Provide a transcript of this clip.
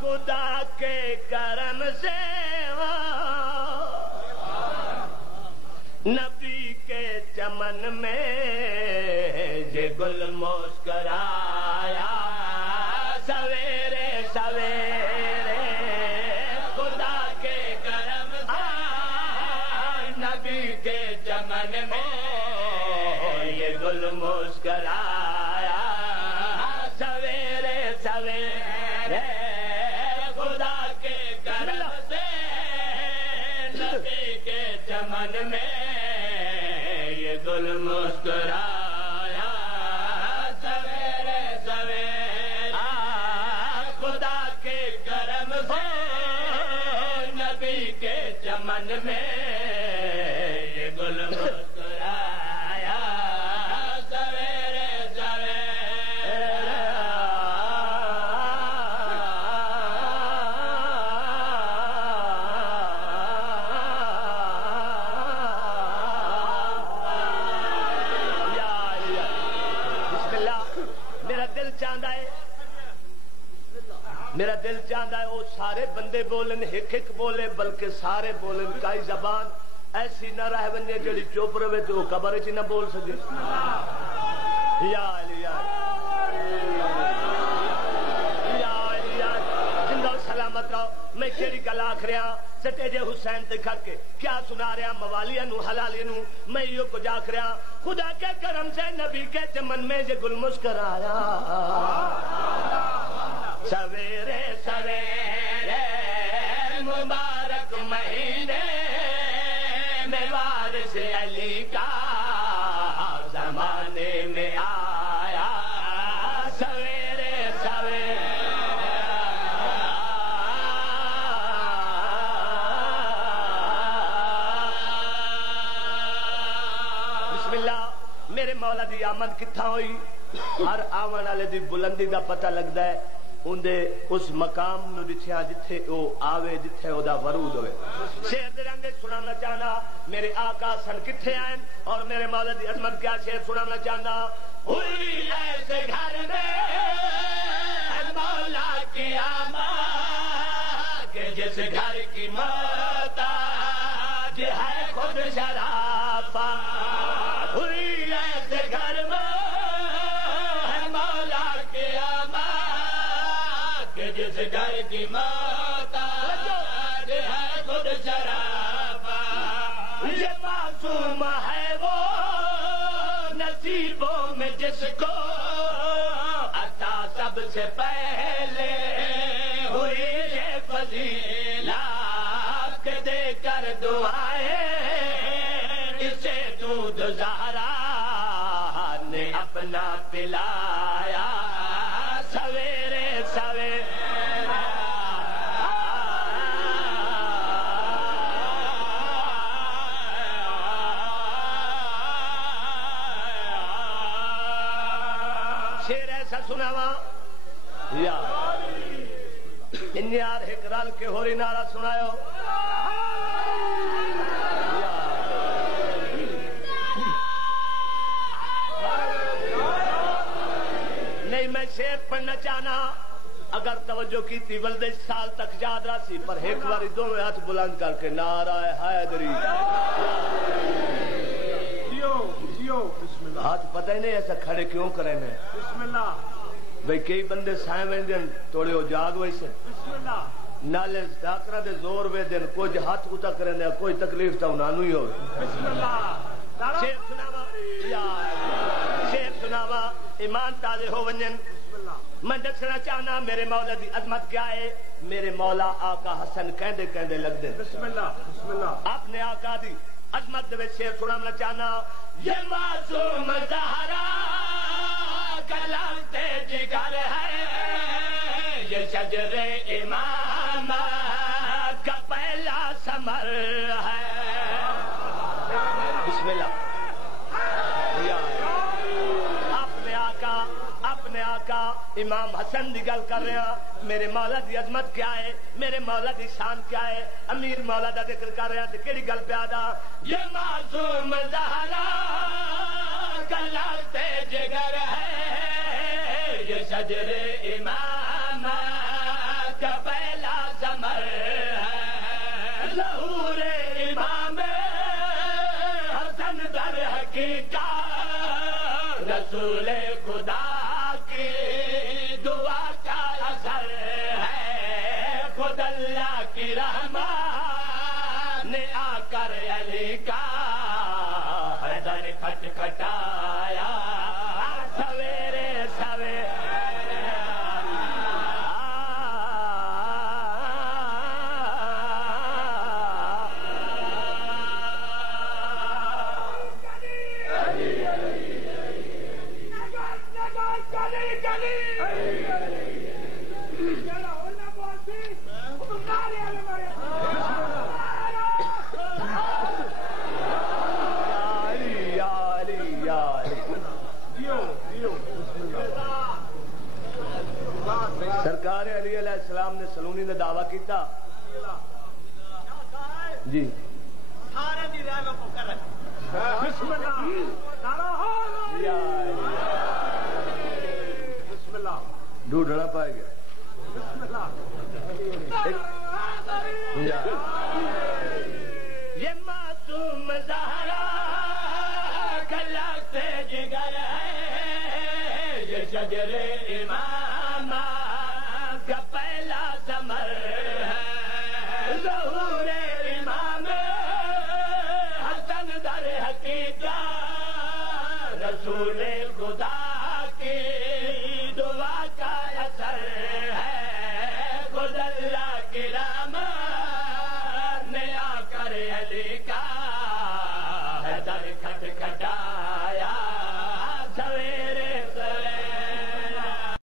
خدا کے کرم سے نبی کے چمن میں یہ گل مسکرایا سویرے سویرے خدا کے کرم سے نبی کے چمن میں یہ گل مسکرایا سویرے سویرے خدا کے کرم سے نبی کے چمن میں یہ گل مسکرایا سویرے سویرے خدا کے کرم سے نبی کے چمن میں یہ گل مسکرایا سویرے سویرے میرا دل چاہتا ہے وہ سارے بندے بولن ایک ایک بولے بلکہ سارے بولن کئی زبان ایسی نہ رہ بنے جڑی چپ رہے تو وہ قبر چ نہ بول سکے یا علی یا زندہ سلامت رہو میں کیڑی گل آکھ رہا سٹے جے حسین تے کھڑ کے کیا سنا رہا موالیاں نو حلالیاں نو میں یہ کچھ آکھ رہا خدا کے کرم سے نبی کے چمن میں یہ گل مسکرایا سویرے سویرے مبارک مہینے میں وارث علی کا زمانے میں آیا سویرے سویرے بسم اللہ میرے مولا دی آمد کتھا ہوئی ہر آون والے دی بلندی دا پتہ لگدا ہے اندے اس مقام نو دکھیا جتھے او آوے جتھے او دا ورود ہوئے شعر دے رنگے سنانا چاہنا میرے آقا سن کتھے آئیں اور میرے مولا دی عظمت کیا شعر سنانا چاہنا ہوئی ایسے گھر میں مولا کی آمد کہ جس گھر کی محتاج ہے خود شرافہ ہوئی ایسے گھر میں مولا کی آمد جس گھر کی محتاج ہے خود شرافہ یہ معصوم ہے وہ نصیبوں میں جس کو عطا سب سے پہلے ہوئی یہ فضیلت دے کر دعائیں اسے دودھ زہرا نے اپنا پلایا سویرے سویرے شیر ایسا سناوا یا ان یار ایک رل کے ہوری نعرہ سنایو نہیں میں شیر پڑھنا چاہنا اگر توجہ کی تھی ولدے سال تک یاد رہا سی پر ایک باری دونوں ہاتھ بلند کر کے نعرہ حیدری ہاتھ پتہ ہی نہیں ایسا کھڑے کیوں کریں میں بسم اللہ بھئی کئی بندے سائیں وین دن توڑے ہو جاگ ویسے نالے ڈاکرہ دے زور وے دن کوئی ہاتھ اتا کریں دے کوئی تکلیف تا انہوں ہی ہوئے بسم اللہ شیر سناوا شیر سناوا ایمان تازے ہو ونجن میں دکھنا چاہنا میرے مولا دی عظمت کیا ہے میرے مولا آقا حسن کہندے کہندے لگ دے بسم اللہ اپنے آقا دی عظمت دے شیر سنانا چاہنا یہ معصوم زہرا کلام جگر ہے یہ شجر امامت کا پہلا ثمر ہے بسم اللہ اپنے آقا امام حسن دی گل کر رہے ہیں میرے مولا دی عظمت کیا ہے میرے مولا دی شان کیا ہے امیر مولا دا ذکر کر رہے ہیں تو کیڑی گل پیادا یہ معصوم زہرا کلام جگر ہے یہ شجر امام ظہور امام حسن در حقیقت رسول خدا کی دعا کا اثر ہے خود اللہ کی رحمت نے آ کر علی کا حیدر کھٹکھٹایا سویرے سویرے سرکار علی علیہ السلام نے سلونی نے دعویٰ کیتا جی سارے دی رہے کو کرے بسم اللہ بسم اللہ ڈھونڈنا پائے گا بسم اللہ یہ معصوم زہرا کلک سے جگر ہے یہ شجر ایمان